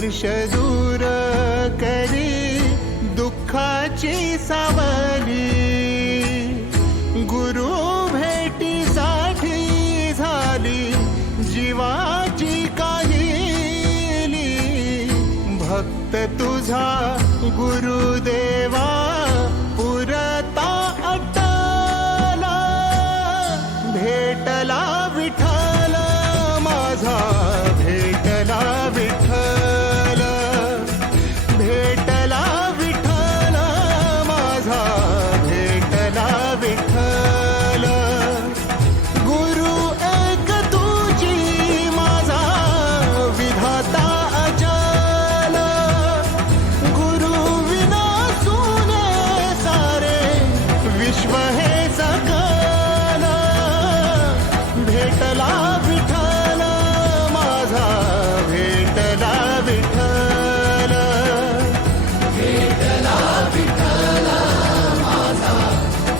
वर्ष दूर करी दुःखाची सावली, गुरु भेटीसाठी झाली जीवाची काहिली। भक्त तुझा गुरुदेवा पुरता अटला, भेटला विठ्ठल माझा, भेटला विठ्ठल, भेटला विठ्ठल माझा, भेटला विठ्ठल। गुरु एक तुझी माझा विधाता अचल, गुरु विना सुने सारे विश्व हे सकल। भेटला विठ्ठल माझा, भेटला विठ्ठल, भेटला विठ्ठल माझा,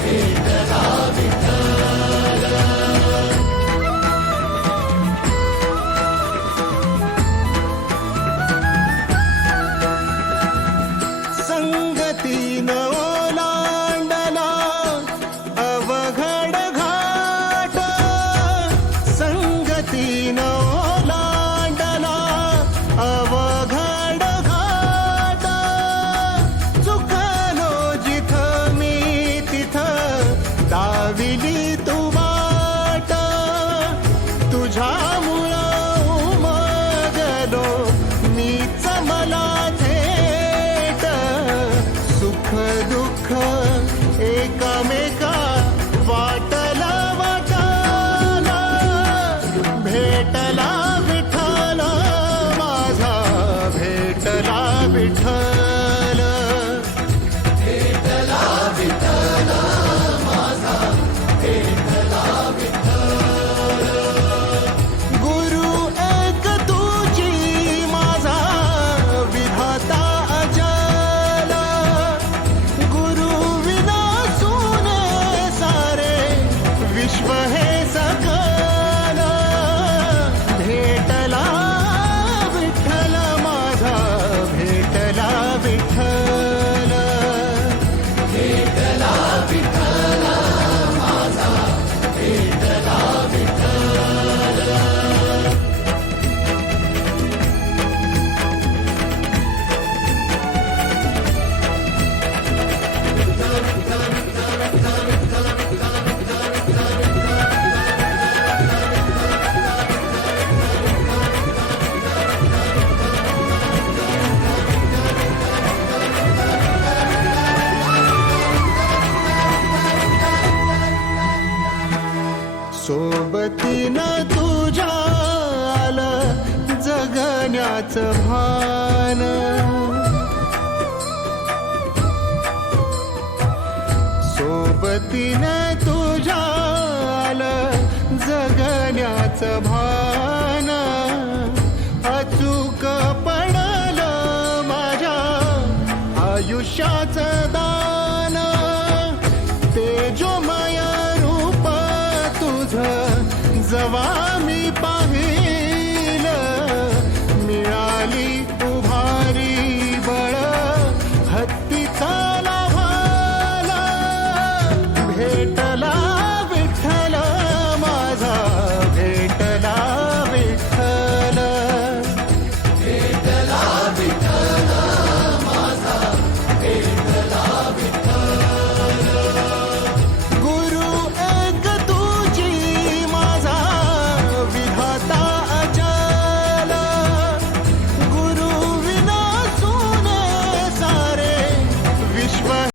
भेटला विठ्ठल। संगतीन ओलांडला अवघड घाट, संगतीन ओलांडला अवघड घाट। चुकलो जिथं मी तिथं दाविली तू वाट, तुझ्यामुळं उमगलो मीच मला थेट। सुख दुःख एकामेका वाटला वाटाला, भेटला विठ्ठल माझा, भेटला विठ्ठल, भेटला विठ्ठल माझा, भेटला विठ्ठल। गुरु एक तुझी माझा विधाता अचल, गुरु विना सुने सारे विश्व हे सकल। भेटला विठ्ठल माझा, भेटला विठ्ठल, भेटला विठ्ठल माझा, भेटला विठ्ठल। सोबतीनं तुझ्या आलं जगण्याचं भान, सोबतीनं तुझ्या आलं जगण्याचं भान। अचूक पडलं माझ्या आयुष्याचं दान, तेजोमय रूप तुझं जवा